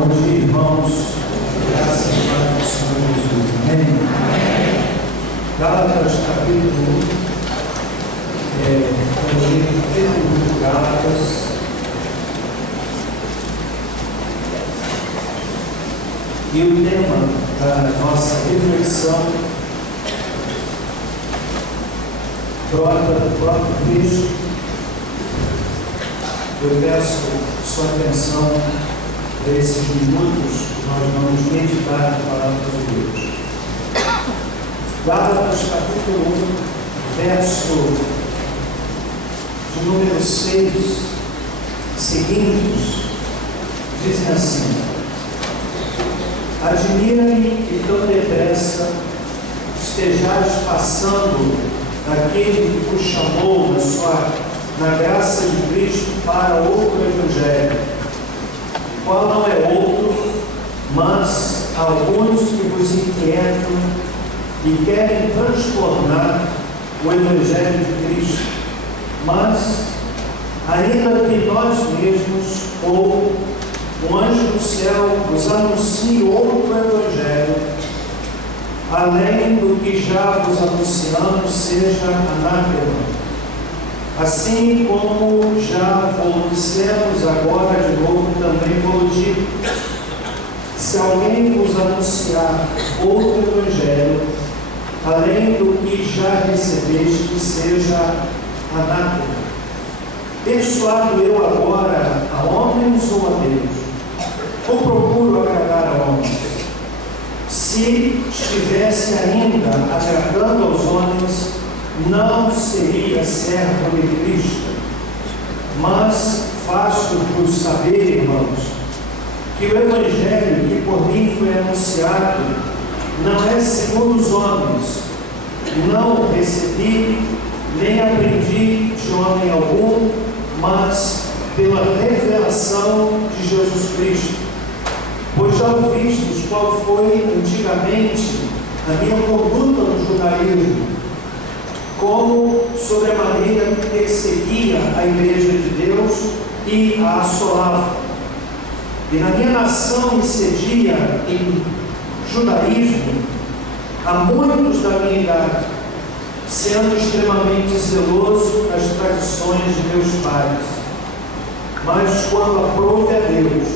Bom dia, irmãos. Graças a Deus do Senhor Jesus. Amém. Gálatas, capítulo 1. Gálatas. E o tema da nossa reflexão brota do próprio texto. Eu peço sua atenção para esses minutos que nós vamos meditar na palavra de Deus. Gálatas capítulo 1, verso de número 6, seguintes, dizem assim: admira-me que tão depressa estejais passando daquele que vos chamou na graça de Cristo para outro evangelho, qual não é outro, mas alguns que vos inquietam e querem transformar o evangelho de Cristo. Mas, ainda que nós mesmos, ou um anjo do céu, vos anuncie outro evangelho, além do que já vos anunciamos, seja anátema. Assim como já vos dissemos, agora de novo também vos digo: se alguém vos anunciar outro evangelho, além do que já recebeste, seja anátema. Persuado eu agora a homens ou a Deus? Ou procuro agradar a homens? Se estivesse ainda agradando aos homens, não seria servo de Cristo. Mas faço-vos saber, irmãos, que o evangelho que por mim foi anunciado não é segundo os homens. Não recebi, nem aprendi de homem algum, mas pela revelação de Jesus Cristo. Pois já ouvistes qual foi antigamente a minha conduta no judaísmo, como sobremaneira perseguia a igreja de Deus e a assolava. E na minha nação excedia em judaísmo a muitos da minha idade, sendo extremamente zeloso das tradições de meus pais. Mas quando aprove a Deus,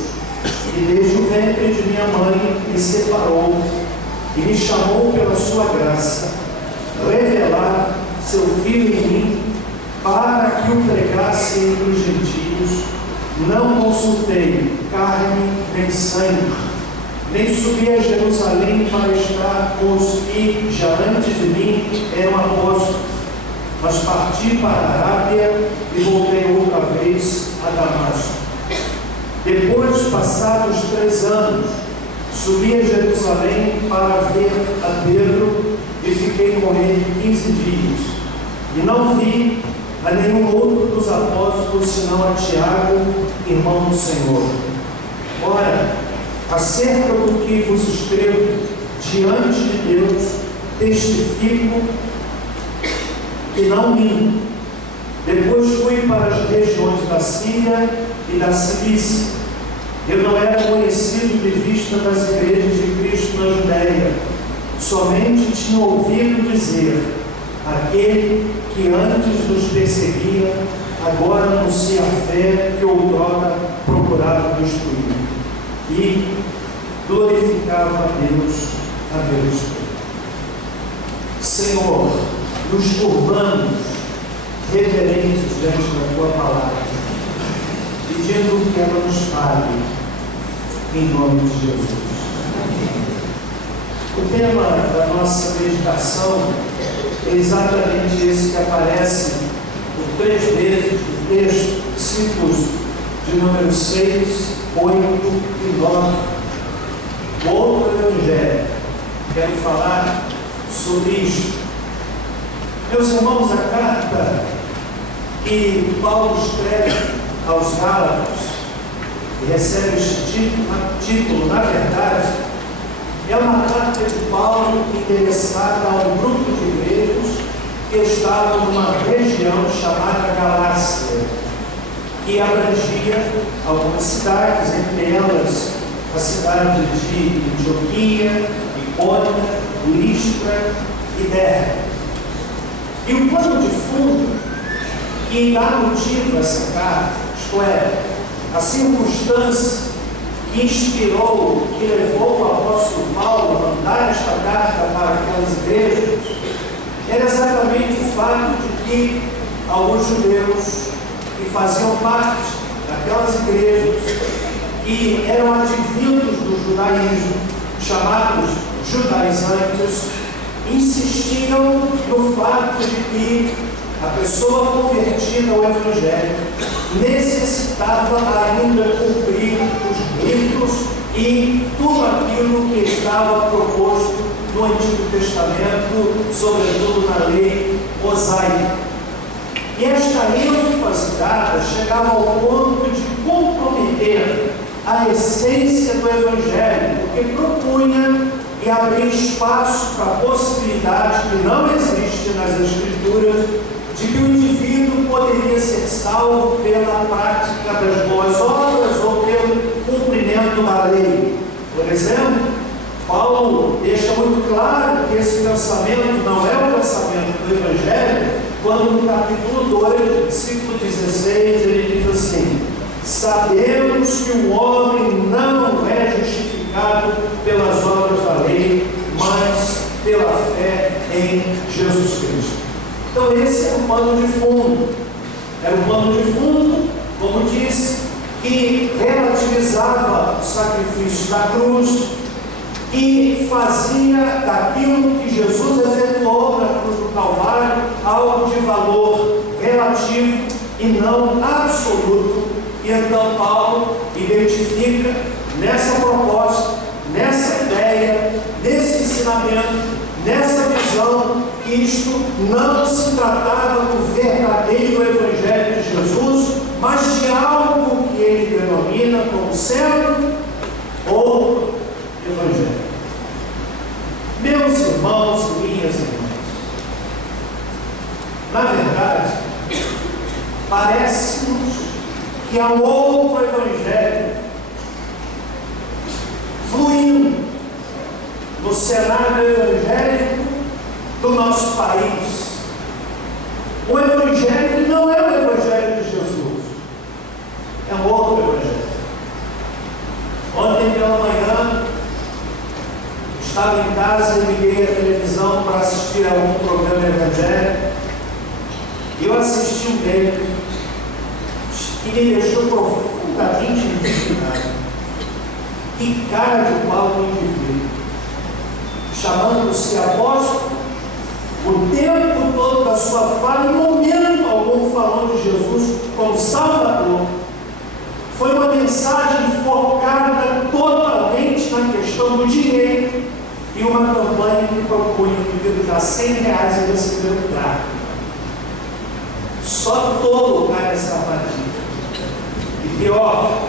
e desde o ventre de minha mãe me separou e me chamou pela sua graça, revelar seu Filho em mim, para que o pregasse entre os gentios, não consultei carne nem sangue, nem subi a Jerusalém para estar com os que já antes de mim eram apóstolos, mas parti para a Arábia e voltei outra vez a Damasco. Depois, passados 3 anos, subi a Jerusalém para ver a Pedro e fiquei com ele 15 dias. E não vi a nenhum outro dos apóstolos, senão a Tiago, irmão do Senhor. Ora, acerca do que vos escrevo diante de Deus, testifico que não minto. Depois fui para as regiões da Síria e da Cilícia. Eu não era conhecido de vista das igrejas de Cristo na Judéia, somente tinha ouvido dizer: aquele que antes nos perseguia, agora anuncia a fé que outrora procurava destruir. E glorificava a Deus. Senhor, nos curvamos reverentes diante da Tua palavra, pedindo que ela nos fale, em nome de Jesus. O tema da nossa meditação é exatamente esse que aparece por 3 vezes no texto, versículos de número 6, 8 e 9. O outro evangelho. Quero falar sobre isto. Meus irmãos, a carta que Paulo escreve aos Gálatas, e recebe este título, na verdade, é uma carta de Paulo interessada a um grupo de igrejas que estava numa região chamada Galácia, que abrangia algumas cidades, entre elas a cidade de Antioquia, Icônia, Listra e Derbe. E o pano de fundo que dá motivo a essa carta, isto é, a circunstância que inspirou, que levou o apóstolo Paulo a mandar esta carta para aquelas igrejas, era exatamente o fato de que alguns judeus que faziam parte daquelas igrejas, que eram advindos do judaísmo, chamados judaizantes, insistiam no fato de que a pessoa convertida ao Evangelho necessitava ainda cumprir os ritos e tudo aquilo que estava proposto no Antigo Testamento, sobretudo na lei mosaica. E esta ênfase dada chegava ao ponto de comprometer a essência do Evangelho, porque propunha e abrir espaço para a possibilidade que não existe nas Escrituras de que o indivíduo poderia ser salvo pela prática das boas obras ou pelo cumprimento da lei. Por exemplo, Paulo deixa muito claro que esse pensamento não é o pensamento do Evangelho, quando no capítulo 2, versículo 16, ele diz assim: sabemos que o homem não é justificado pelas obras da lei, mas pela fé em Jesus Cristo. Então esse era o pano de fundo. Era um pano de fundo, como disse, que relativizava o sacrifício da cruz, que fazia daquilo que Jesus efetuou na cruz do Calvário algo de valor relativo e não absoluto. E então Paulo identifica nessa proposta, nessa ideia, nesse ensinamento, nessa visão, que isto não se tratava do verdadeiro Evangelho de Jesus, mas de algo que ele denomina como sendo outro Evangelho. Meus irmãos e minhas irmãs, na verdade, parece-nos que há um outro Evangelho fluindo no cenário evangélico do nosso país. O Evangelho que não é o Evangelho de Jesus, é um outro Evangelho. Ontem pela manhã, estava em casa e liguei a televisão para assistir a algum programa evangélico, e eu assisti um deles que me deixou profundamente indignado. Que cara de pau do indivíduo, chamando-se apóstolo, o tempo todo da sua fala, em momento algum falando de Jesus como Salvador. Foi uma mensagem focada totalmente na questão do dinheiro e uma campanha que propunha o indivíduo dar R$100 e receber um trago. Só tolo cai nessa armadilha. E pior,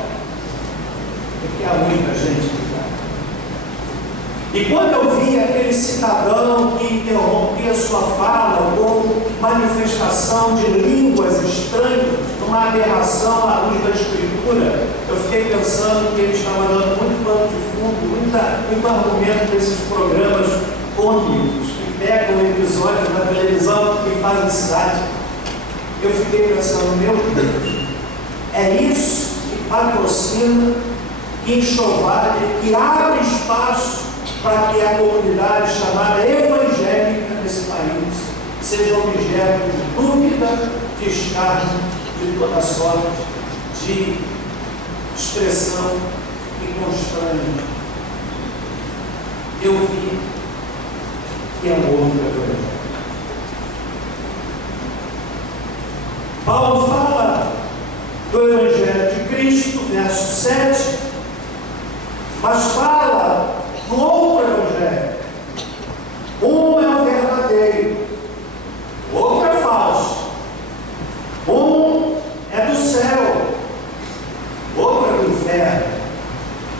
é que há muita gente que cai. E quando eu vi aquele cidadão que interrompia sua fala com manifestação de línguas estranhas, uma aberração à luz da Escritura, eu fiquei pensando que ele estava dando muito pano de fundo, muito argumento desses programas cômicos que pegam episódios da televisão e fazem sátira. Eu fiquei pensando, meu Deus, é isso que patrocina, que enxovalha, que abre espaço para que a comunidade chamada evangélica nesse país seja objeto de dúvida, de escárnio, de toda sorte, de expressão e constrange. Eu vi que é um outro evangelho. Paulo fala do Evangelho de Cristo, verso 7, mas fala do outro Evangelho. Um é o verdadeiro, o outro é falso. Um é do céu, o outro é do inferno.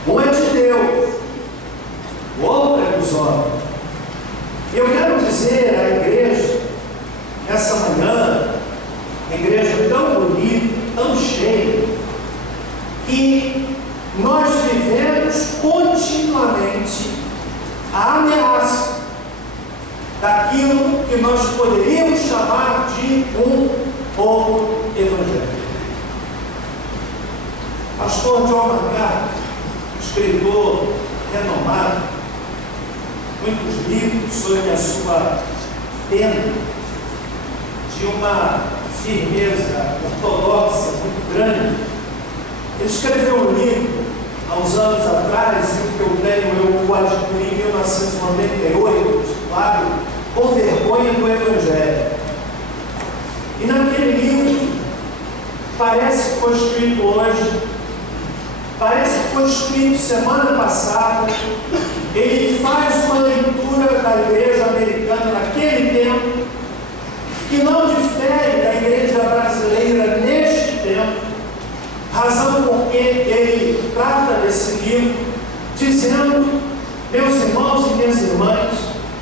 Um é de Deus, o outro é dos homens. Eu quero dizer à igreja, essa manhã, a igreja tão bonita, tão cheia, que poderíamos chamar de um outro evangelho. Pastor John MacArthur, escritor renomado, muitos livros sobre a sua pena, de uma firmeza ortodoxa muito grande. Ele escreveu um livro há uns anos atrás, e que eu tenho, eu adquiri em 1998, claro, Com Vergonha do Evangelho. E naquele livro, parece que foi escrito hoje, parece que foi escrito semana passada, ele faz uma leitura da igreja americana naquele tempo, que não difere da igreja brasileira neste tempo, razão porque ele trata desse livro, dizendo, meus irmãos e minhas irmãs,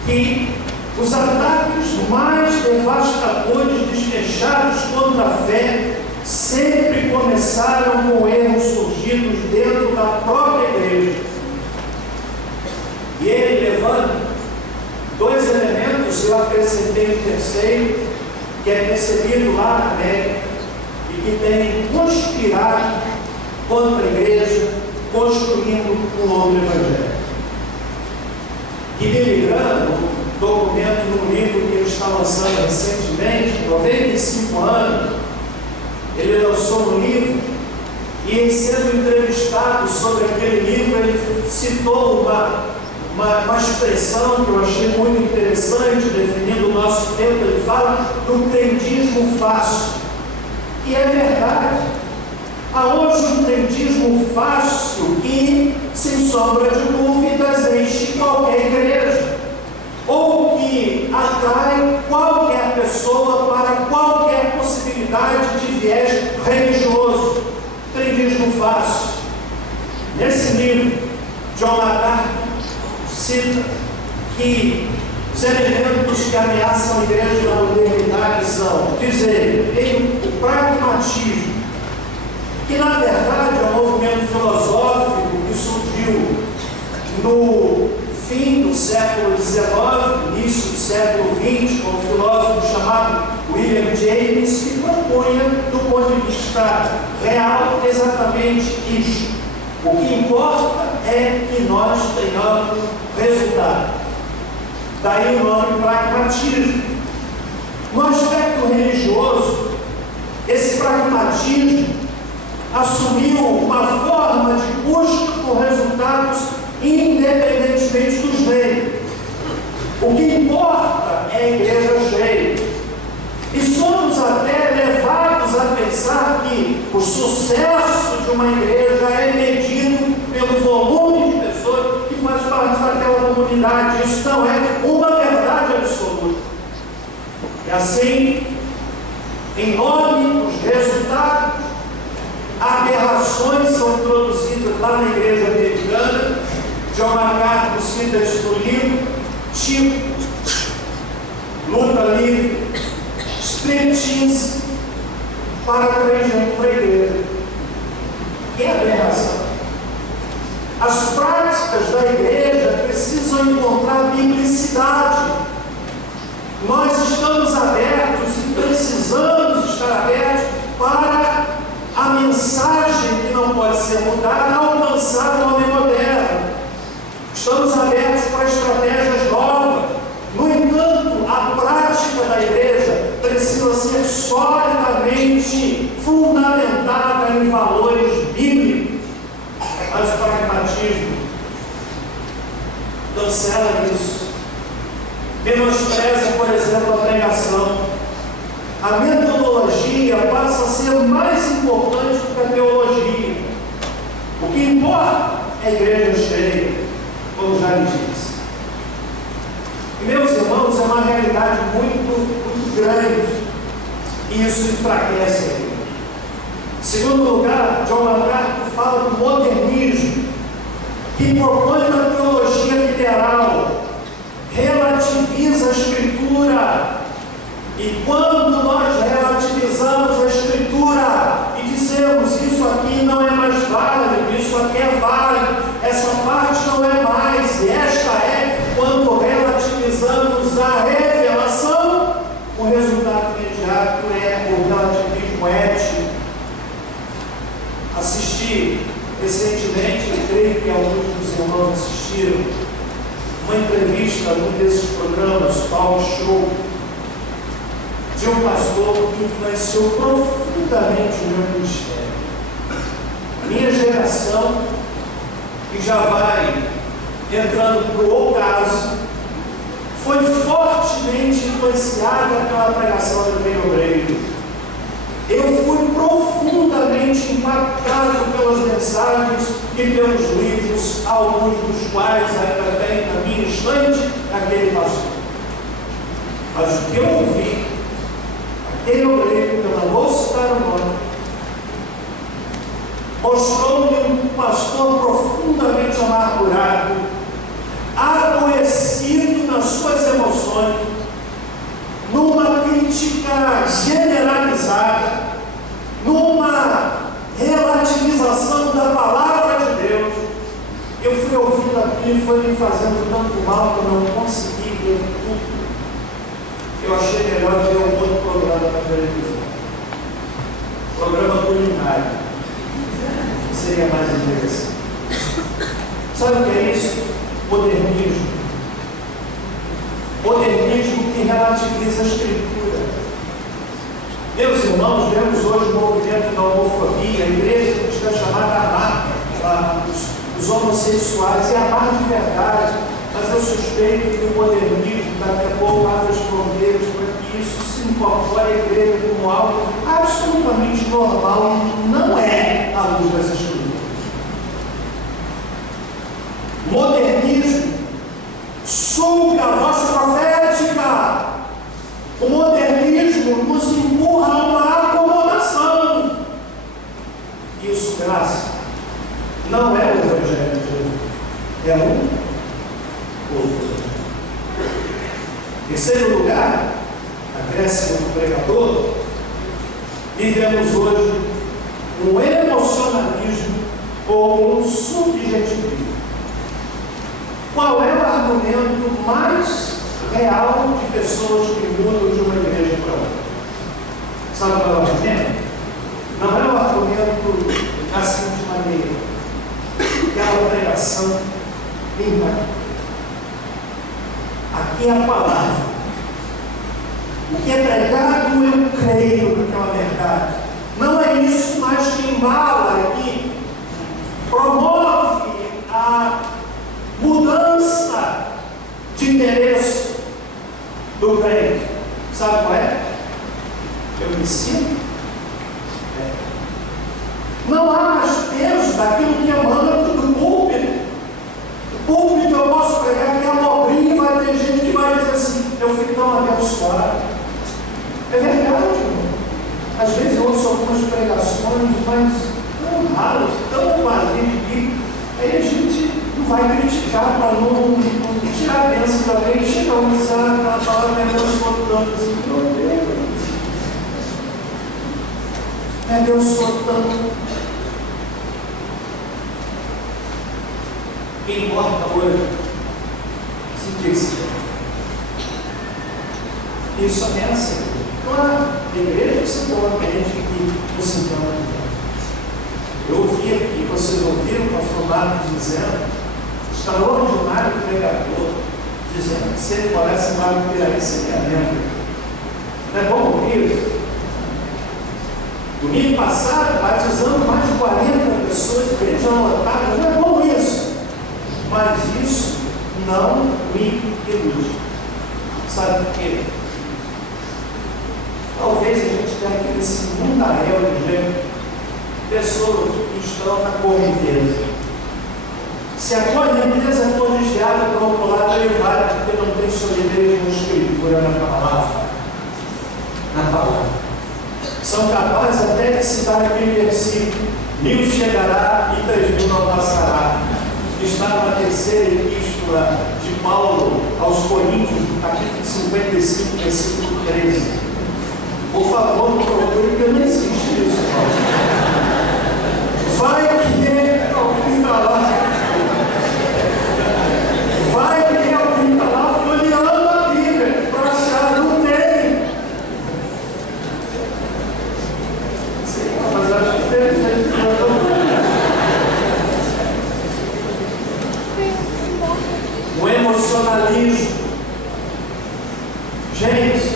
que os ataques mais devastadores desfechados contra a fé sempre começaram com erros surgidos dentro da própria igreja. E ele levanta dois elementos, eu acrescentei um terceiro, que é percebido lá na América, e que tem conspirado contra a igreja, construindo um novo evangelho. E Billy Graham, no documento no livro que ele está lançando recentemente, 95 anos, ele lançou um livro, e em sendo entrevistado sobre aquele livro, ele citou uma expressão que eu achei muito interessante, definindo o nosso tempo. Ele fala do crentismo fácil. E é verdade. Há hoje um crentismo fácil que, sem sombra de dúvidas, enche qualquer igreja, ou que atrai qualquer pessoa para qualquer possibilidade de viés religioso. Crentismo fácil. Nesse livro, John MacArthur cita que os elementos que ameaçam a igreja na modernidade são, diz ele, o pragmatismo, que na verdade é um movimento filosófico que surgiu no fim do século XIX, início do século XX, com um filósofo chamado William James, que propunha, do ponto de vista real, exatamente isso. O que importa é que nós tenhamos resultado. Daí o nome pragmatismo. No aspecto religioso, esse pragmatismo assumiu uma forma de busca por resultados independentemente dos meios. O que importa é a igreja cheia. E somos até levados a pensar que o sucesso de uma igreja é medido pelo volume de pessoas que faz parte daquela comunidade. Isso não é uma verdade absoluta. E assim, em nome dos resultados, aberrações são introduzidas lá na igreja americana. John MacArthur cita isso no livro, tipo luta livre, striptease, para atrair gente para a igreja. Que aberração! As práticas da igreja precisam encontrar biblicidade. Nós estamos abertos e precisamos estar abertos para a mensagem que não pode ser mudada alcançar o homem moderno. Estamos abertos para estratégias novas. No entanto, a prática da igreja precisa ser solidamente fundamentada em valores bíblicos. Mas o pragmatismo cancela isso. Menospreza, por exemplo, a pregação. A metodologia passa a ser mais importante do que a teologia. O que importa é a igreja cheia, como já lhe disse. E, meus irmãos, é uma realidade muito grande, e isso enfraquece a igreja. Em segundo lugar, John MacArthur fala do modernismo, que propõe uma teologia literal, relativiza a Escritura. E quando nós relativizamos a Escritura e dizemos isso aqui não é mais válido, isso aqui é válido, essa parte não é mais, e esta é, quando relativizamos a revelação, de um pastor que influenciou profundamente o meu ministério. A minha geração, que já vai entrando para o ocaso, foi fortemente influenciada pela pregação do Meio Obreiro. Eu fui profundamente impactado pelas mensagens e pelos livros, alguns dos quais ainda tem na minha estante aquele pastor. Mas o que eu ouvi, aquele obreiro, que eu não vou citar o nome, mostrou-me um pastor profundamente amargurado, adoecido nas suas emoções, numa crítica generalizada, numa relativização da palavra de Deus. Eu fui ouvindo aquilo e foi me fazendo tanto mal que eu não consegui ver tudo. Eu achei melhor ver um outro programa na televisão, programa culinário, que seria mais interessante. Sabe o que é isso? Modernismo. Modernismo que relativiza a Escritura. Meus irmãos, vemos hoje o movimento da homofobia, a igreja que está chamada a amar os homossexuais, e amar de verdade, mas eu suspeito que o modernismo daqui a pouco abre as fronteiras para que isso se incorpore à igreja como algo absolutamente normal e não é à luz das Escrituras. Modernismo suga a voz profética. O modernismo nos empurra a uma acomodação. Isso, graça, não é o Evangelho de Jesus, é um outro. Em terceiro lugar, acréscimo do pregador, vivemos hoje um emocionalismo ou um subjetivismo. Qual é o argumento mais real de pessoas que mudam de uma igreja para outra? Sabe qual é o argumento? Não é o argumento da seguinte maneira: aquela pregação limpa. Aqui é a palavra. O que é pregado, eu creio naquela verdade. Não é isso, mas que embala, que promove a mudança de interesse do crente. Sabe qual é? Eu me sinto. Não há mais peso daquilo que emana do púlpito. O púlpito eu posso pregar que é abobrinha, e vai ter gente que vai dizer assim: eu fico tão abençoado. É verdade, irmão. Às vezes eu ouço algumas pregações, mas tão raras, tão vazias. Aí a gente não vai criticar para não tirar a bênção de alguém. Chega a usar aquela palavra, me abençoou tanto assim. Meu Deus, me abençoou tanto. O que importa hoje se diz. Isso ameaça. Claro, a igreja se deu ambiente que nos encanta. Eu ouvi aqui, vocês ouviram o pastor Marcos dizendo, extraordinário pregador, dizendo que se ele parece Marcos Piraí, seria membro. Não é bom ouvir isso? Domingo passado, batizando mais de 40 pessoas, igreja lotada, não é bom isso? Mas isso não me ilude. Sabe por quê? Talvez a gente tenha aqui nesse mundaréu de gente, pessoas que estão na correnteza. Se a correnteza for desviada para o outro lado, ele vai, porque não tem solidez na Escritura, na palavra. Na palavra. São capazes até de citar aquele versículo: 1000 chegará e 3000 não passará. Está na terceira epístola de Paulo aos Coríntios, no capítulo 55, versículo 13. Por favor, não procure, porque não existe isso. Vai que alguém está lá. Vai que alguém está lá folheando a Bíblia para achar, não tem. Sei lá, mas acho que tem gente que o emocionalismo. Gente,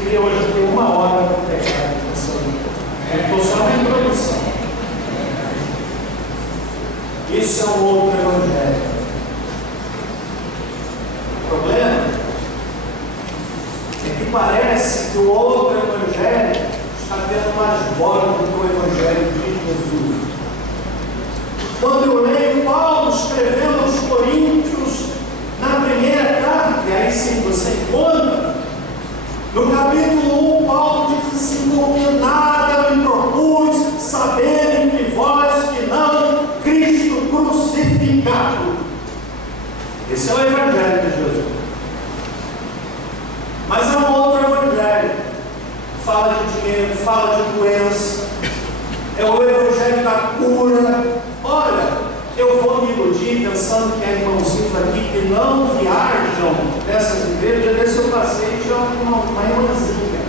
queria hoje ter 1 hora para pegar essa luta. Eu estou só na introdução. Isso é um outro evangelho. O problema é que parece que o outro evangelho está tendo mais voz do que o evangelho de Jesus. Quando eu leio Paulo escrevendo aos Coríntios, na primeira carta, e aí sim você encontra, no capítulo 1, Paulo diz assim: porque nada me propus saber entre vós que não Cristo crucificado. Esse é o evangelho de Jesus. Mas há um outro evangelho. Fala de dinheiro, fala de doença. É o evangelho da cura. Olha, eu vou me iludir pensando que há irmãozinhos aqui que não viajam dessas igrejas. Desse eu passei já uma irmãzinha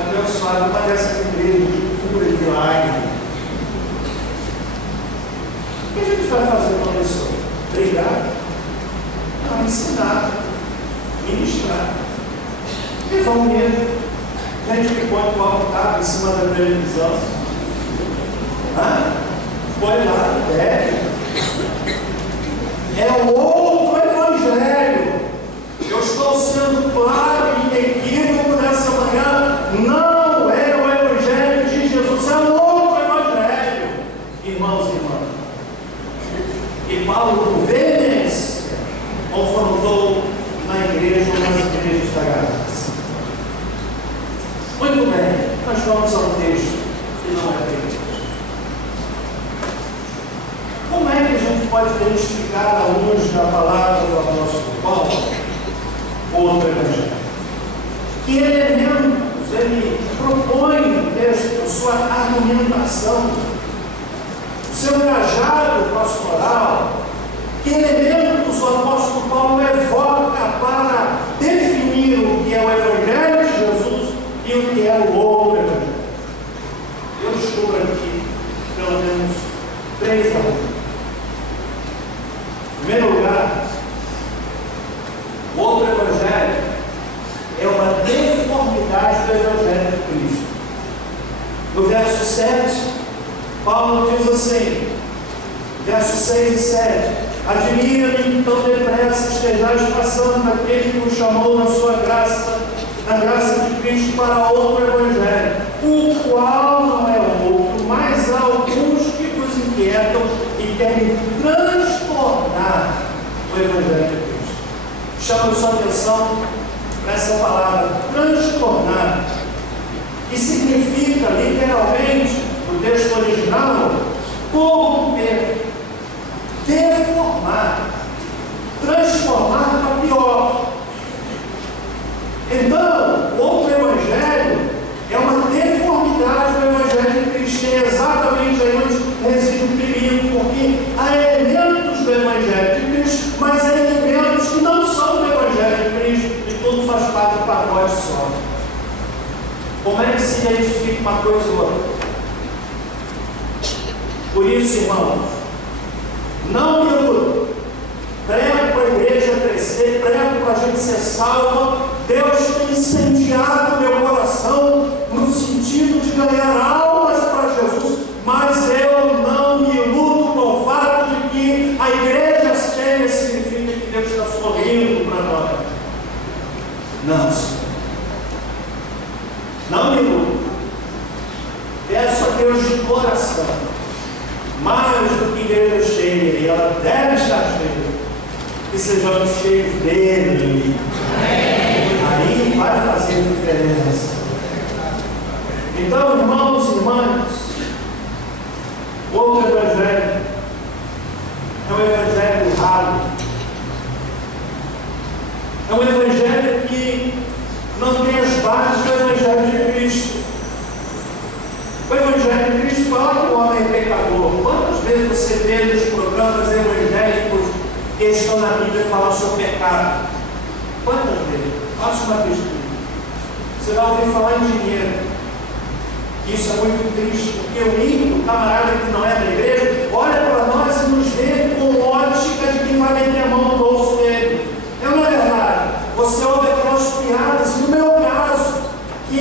abençoada, uma dessas igrejas de cura e milagre. O que a gente vai fazer com a pessoa? Brigar? Não, ensinar, ministrar. E vão mesmo. Gente que põe o copo em cima da televisão. Põe lá, é o outro evangelho. Eu estou sendo claro e inequívoco nessa manhã. Não é o evangelho de Jesus, é um outro evangelho, irmãos e irmãs. E Paulo, com veemência, confrontou na igreja ou nas igrejas da Galácia. Muito bem, nós vamos ao texto que não é bem. Como é que a gente pode identificar à luz da palavra do apóstolo Paulo outro evangelho? Que elementos ele propõe no texto, sua argumentação, o seu cajado pastoral? Que elementos o apóstolo Paulo evoca para definir o que é o evangelho de Jesus e o que é o outro evangelho? Eu descubro aqui pelo menos 3 argumentos. Em primeiro lugar, o outro evangelho é uma deformidade do evangelho de Cristo. No verso 7, Paulo diz assim, versos 6 e 7: admira-me que tão depressa estejais passando daquele que vos chamou na sua graça, na graça de Cristo, para outro evangelho, o qual não é outro, mas há alguns que vos inquietam e querem transtornar o evangelho de Cristo. Chamo a sua atenção para essa palavra, transtornar, que significa literalmente, no texto original, corromper, deformar, transformar para pior. Então, o outro evangelho é uma deformidade do evangelho de Cristo. É exatamente aí onde reside o perigo, porque há elementos do evangelho de Cristo, mas há elementos que não são do evangelho de Cristo, e tudo faz parte do pacote só. Como é que se identifica uma coisa ou outra? Por isso, irmãos, não me iludo. Prego para a igreja crescer, prego para a gente ser salva. Deus tem incendiado meu coração no sentido de ganhar almas para Jesus, mas eu não me iludo com o fato de que a igreja cheia significa que Deus está sorrindo para nós. Não, Senhor. Não me iludo. Peço a Deus de coração, mais do que igreja cheia, e ela deve estar cheia, que sejamos cheios dele. Aí vai fazer diferença. Então, irmãos e irmãs, outro evangelho é o evangelho raro. É um evangelho que não tem as bases do evangelho de Cristo. O evangelho de Cristo fala que o homem é pecador. Quantas vezes você vê nos programas evangélicos que estão na Bíblia falar sobre pecado? Quantas vezes? Faça uma pesquisa. Você vai ouvir falar em dinheiro. Isso é muito triste, porque o ímpio, o camarada que não é da igreja, olha para nós e nos vê com ótica de quem vai meter a mão no bolso dele. Não é verdade? Você ouve aquelas piadas, no meu caso, que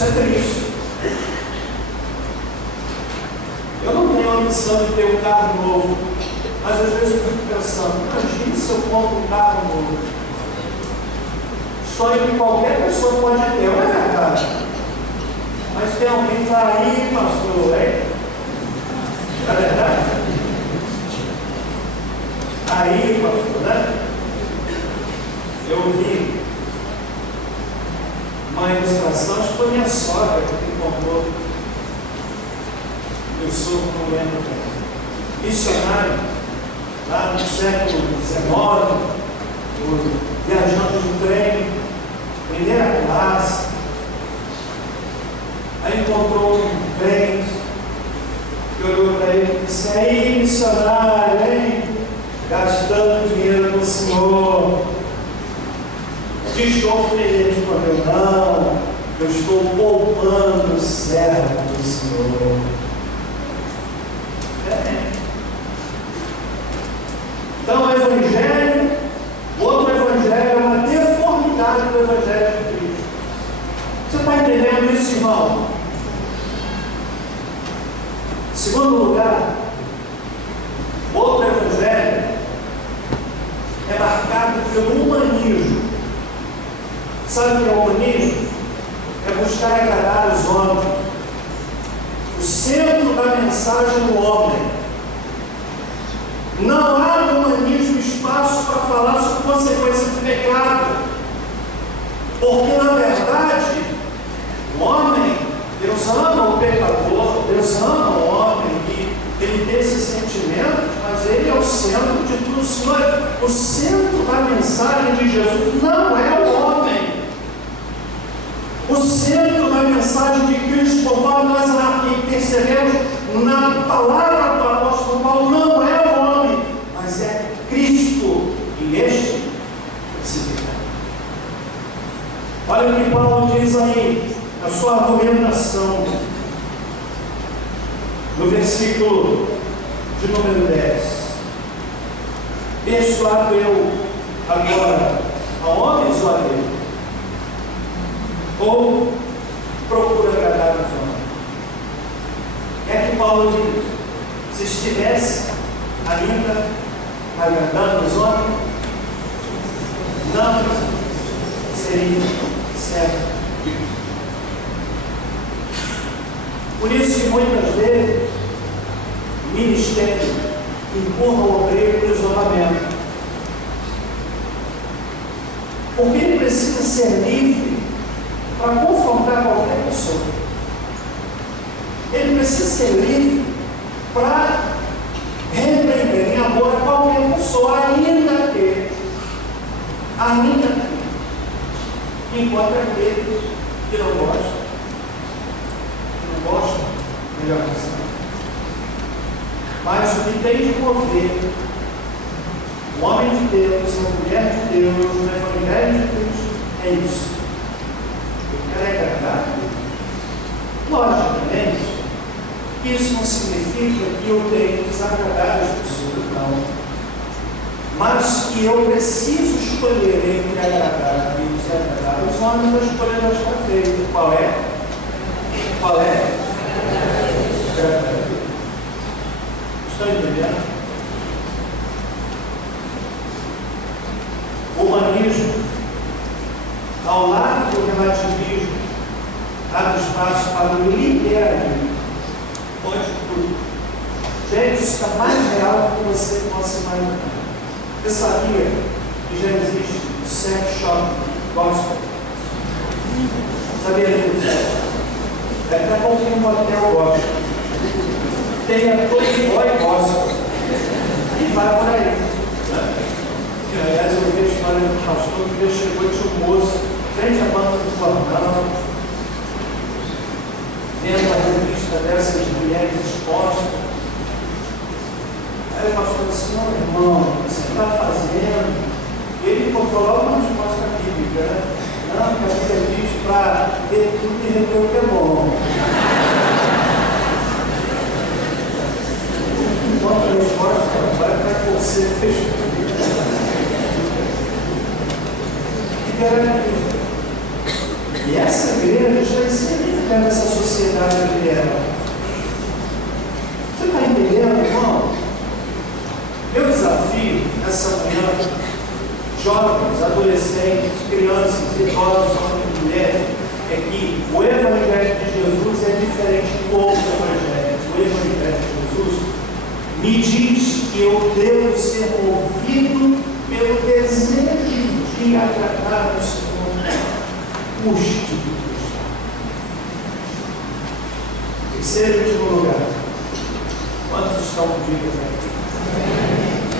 Isso é triste. Eu não tenho a ambição de ter um carro novo, mas às vezes eu fico pensando, imagine se eu compro um carro novo. Sonho que qualquer pessoa pode ter, não é verdade? Mas tem alguém que fala, aí, pastor, hein? Não é verdade? Aí, pastor, né? Eu vi uma ilustração, acho que foi minha sogra que comprou. Eu sou, não lembro bem, missionário, lá no século XIX, viajando de trem, primeira classe. Aí encontrou um trem, que olhou para ele e disse, aí missionário, hein? Gastando dinheiro com o senhor. Desconto ele respondeu, não, eu estou poupando o servo do Senhor. Então o Evangelho, outro Evangelho, é uma deformidade do Evangelho de Cristo. Você está entendendo isso, irmão? Em segundo lugar, outro Evangelho é marcado pelo humanismo. Sabe o que é o humanismo? É buscar agradar os homens. O centro da mensagem do homem. Não há no humanismo espaço para falar sobre consequências do pecado. Porque, na verdade, o homem, Deus ama o pecador, Deus ama o homem, e ele tem esse sentimento, mas ele é o centro de tudo. O centro da mensagem de Jesus não é o homem. O centro da mensagem de Cristo, conforme nós percebemos na palavra do apóstolo Paulo, não é o homem, mas é Cristo e este crucificado. Olha o que Paulo diz aí, na sua argumentação, no versículo de número 10. Persuado eu agora a homens ou a Deus? Ou procura agradar os homens? É que Paulo diz, se estivesse ainda agradando os homens, não seria certo. Por isso que muitas vezes o ministério empurra o obreiro para o isolamento. Porque ele precisa ser livre para confrontar qualquer pessoa. Ele precisa ser livre para repreender em amor a qualquer pessoa, ainda que encontre aquele que não gosta, melhor dizendo. Mas o que tem de mover o homem de Deus, a mulher de Deus, o Evangelho de Cristo, é isso. Eu quero agradar a Deus. Logicamente, isso não significa que eu tenho que desagradar as pessoas, não. Mas que eu preciso escolher entre agradar a Deus e agradar os homens, a escolha já está feita. Qual é? Qual é? Agradar a Deus. Estão entendendo? O humanismo, ao lado do relativismo, abre espaço para o liberalismo. Pode tudo. Gente, isso está mais real do que você possa imaginar. Você sabia que já existe o sex shop gospel? Sabia disso? Daqui a pouco tem um hotel gospel. Tem a Playboy gospel. E vai por aí. Aliás, eu vi a história do pastor que ele chegou e tinha um moço frente à banca do jornal, vendo a revista dessas mulheres expostas. Aí o pastor disse, não, irmão, o que você está fazendo? Ele encontrou logo uma resposta bíblica, né? Não, que a Bíblia diz para ver tudo e reter o que é bom. Enquanto a resposta vai para você fechar. E essa igreja está inserida dentro dessa sociedade material. Você está entendendo, irmão? Meu desafio nessa manhã, jovens, adolescentes, crianças, idosos, homens e mulheres, é que o Evangelho de Jesus é diferente do outro Evangelho. O Evangelho de Jesus me diz que eu devo ser movido pelo desejo de agradar o Senhor, custe do custo. Terceiro e último lugar. Quantos estão comigo aqui?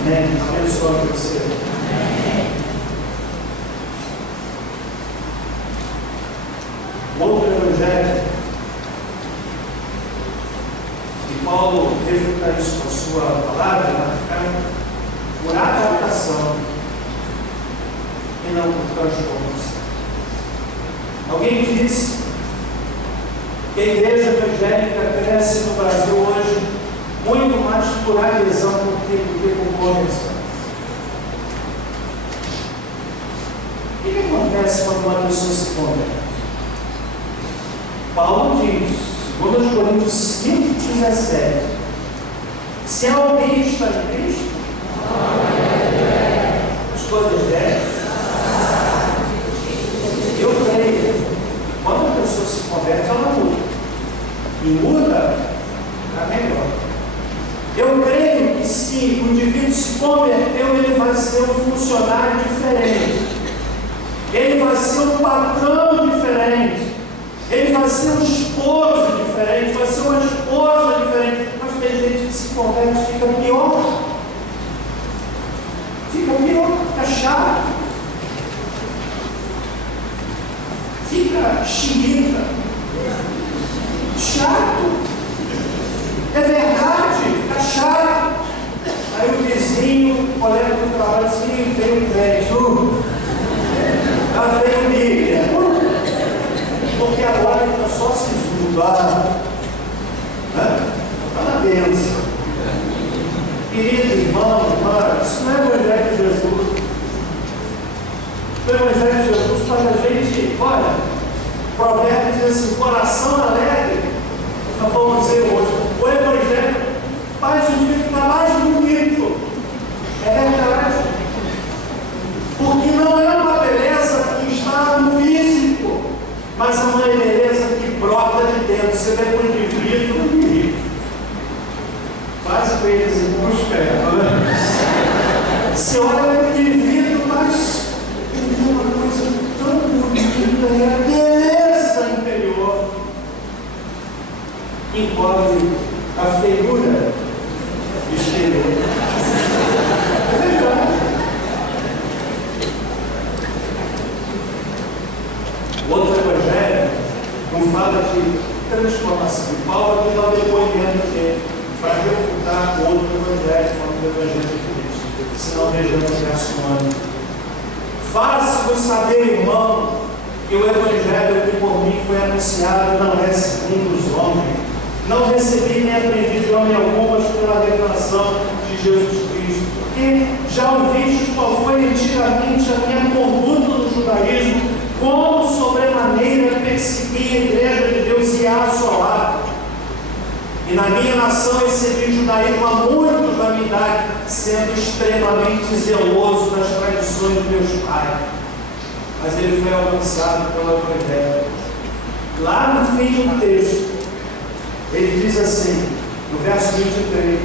Amém. Abençoa você. Outro evangelho, e Paulo refuta isso com a sua palavra, marcando por adaptação e não por transformação. Alguém disse que a igreja evangélica cresce no Brasil hoje muito mais por adesão do que por conversão. O que acontece quando uma pessoa se converte? Paulo diz, 2 Coríntios 5,17: se alguém está em Cristo, as coisas velhas, eu creio, quando a pessoa se converte, ela muda. E muda para melhor. Eu creio que se o indivíduo se converteu, ele vai ser um funcionário diferente. Ele vai ser um patrão diferente. Ele vai ser um esposo diferente, vai ser uma esposa diferente. Mas tem gente que se converte e fica pior. Fica pior, fica chato. Fica chimita. Chato. É verdade, fica chato. Aí o vizinho, o colega do trabalho, assim, veio o crédito. Ela veio o Bíblia. Porque agora ele está só se julgar. Está na bênção. Querido irmão, irmã, isso não é o Evangelho de Jesus. O Evangelho de Jesus faz a gente, olha, Provérbios diz assim, coração alegre. Nós vamos dizer hoje, o Evangelho faz o dia ficar mais bonito. É verdade. Porque não é uma beleza que está no físico, mas é uma beleza que brota de dentro. Você vê para o indivíduo e quase com eles em busca, né? Você olha para o indivíduo, mas tem uma coisa tão bonita, é a beleza interior. Encobre a feiura exterior. É verdade. Outro evangelho não fala de transformação. Paulo aqui dá um depoimento dele para refutar o outro evangelho, falando do evangelho de Cristo. Senão vejamos o verso 9. Faça-vos saber, irmão, que o evangelho que por mim foi anunciado não é segundo os homens. Não recebi nem aprendi de homem algum, mas pela revelação de Jesus Cristo. Porque já ouvistes qual foi antigamente a minha conduta no judaísmo, como sobremaneira persegui a igreja de Deus e a assolava. E na minha nação recebi o judaísmo há muitos da minha idade, sendo extremamente zeloso das tradições de meus pais. Mas ele foi alcançado pelo Evangelho. Lá no fim do texto, ele diz assim, no verso 23,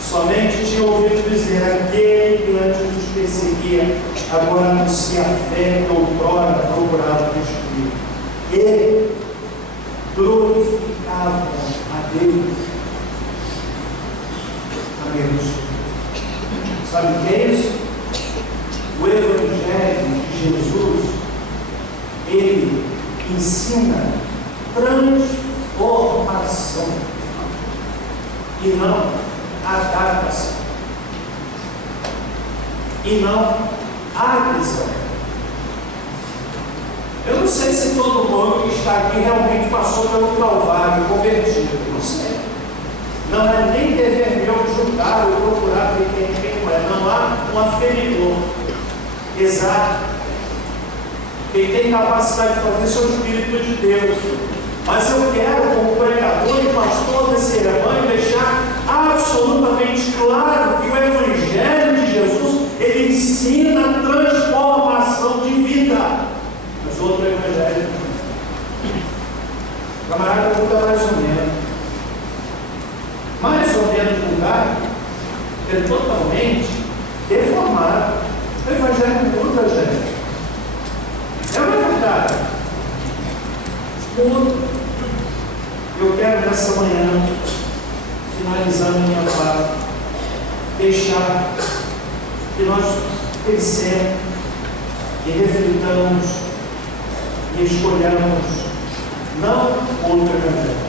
somente tinha ouvido dizer, aquele que antes nos perseguia, agora anuncia a fé que outrora procurava destruir. Ele glorificava a Deus. Amigos, sabe o que é isso? O Evangelho de Jesus, ele ensina transformação e não adaptação e não adesão. Eu não sei se todo mundo que está aqui realmente passou pelo Calvário convertido, não sei. Não é nem dever meu julgar ou procurar ver quem não é. Não há um aferidor exato. Quem tem capacidade de fazer isso é o Espírito de Deus. Mas eu quero, como pregador e pastor desse rebanho, deixar absolutamente claro que o Evangelho de Jesus, ele ensina a transformação de vida. Mas outro Evangelho, o camarada muda mais ou menos. Mais ou menos lugar, é totalmente deformado. O Evangelho muda, gente. É uma verdade. Muda. Eu quero nessa manhã, finalizando minha fala, deixar que nós pensemos e reflitamos e escolhamos não outro Evangelho,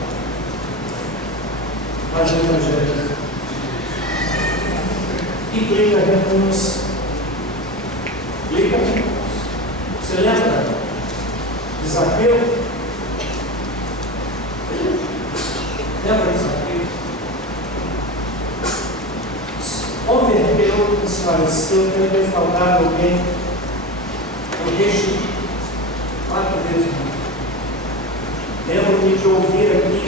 mas o Evangelho que implica renúncia. Implica renúncia. Você lembra de Zaqueu? Lembra de Zaqueu? Converteu, esclareceu, teve defraudado alguém. Eu deixo 4 vezes. Lembro-me de ouvir aqui,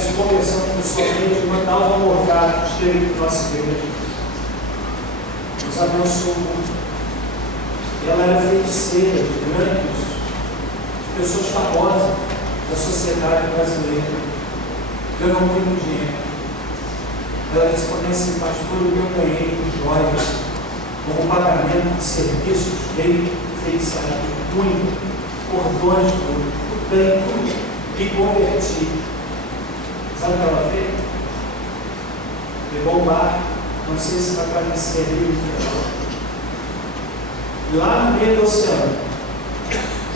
se conversando pessoalmente, mandar uma morgada que esteve na nossa igreja. Nos abençoou muito. Ela era feiticeira de grandes pessoas famosas da sociedade brasileira. Ganhou muito dinheiro. Ela disse para mim assim: pastor, eu ganhei com joias, como pagamento de serviços feitos, feitiçaria, muito, cordões, tudo bem, tudo, e converti. Sabe o que ela fez? Pegou o barco, não sei se vai conhecer ali, lá no meio do oceano,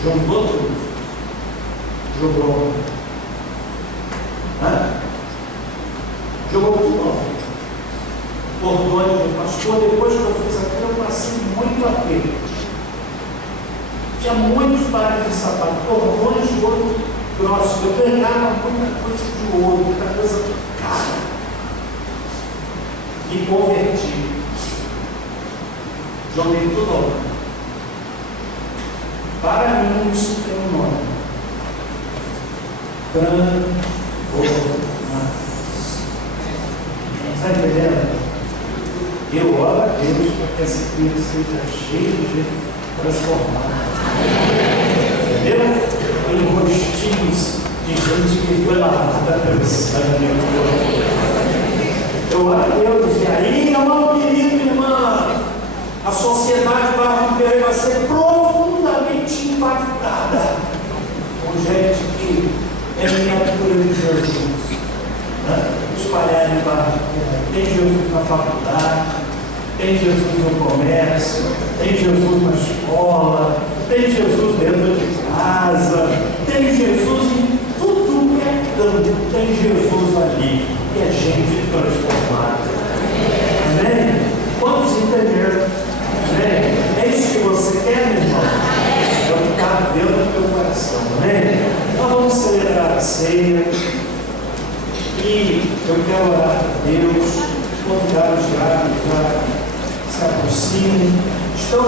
jogou tudo. Jogou. Jogou tudo. Cordões, pastor, depois que eu fiz aquilo, eu passei muito aperto. Tinha muitos pares de sapato, cordões de ouro grosso. Eu ganhava muita coisa de ouro, muita coisa cara. Me converti. Joguei tudo ao lado. Para mim, isso tem um nome: transformação. Está entendendo? Eu oro a Deus para que essa igreja seja cheia de gente transformada. Entendeu? Em rostinhos de gente que foi lavada pelo sangue. Eu oro a Deus. E aí, irmão querido, irmã, a sociedade vai ser profundamente impactada com gente que é miniatura de Jesus. Espalhar em barra. Tem Jesus na faculdade, tem Jesus no comércio, tem Jesus na escola, tem Jesus dentro de casa, tem Jesus em tudo que é canto, tem Jesus ali, que é gente transformada. Amém? Quantos entenderam? Amém? É isso que você quer, meu irmão? É o que está dentro do teu coração. Amém? Nós vamos celebrar a ceia. E eu quero orar a Deus, convidar os diáconos a se aproximem. Estão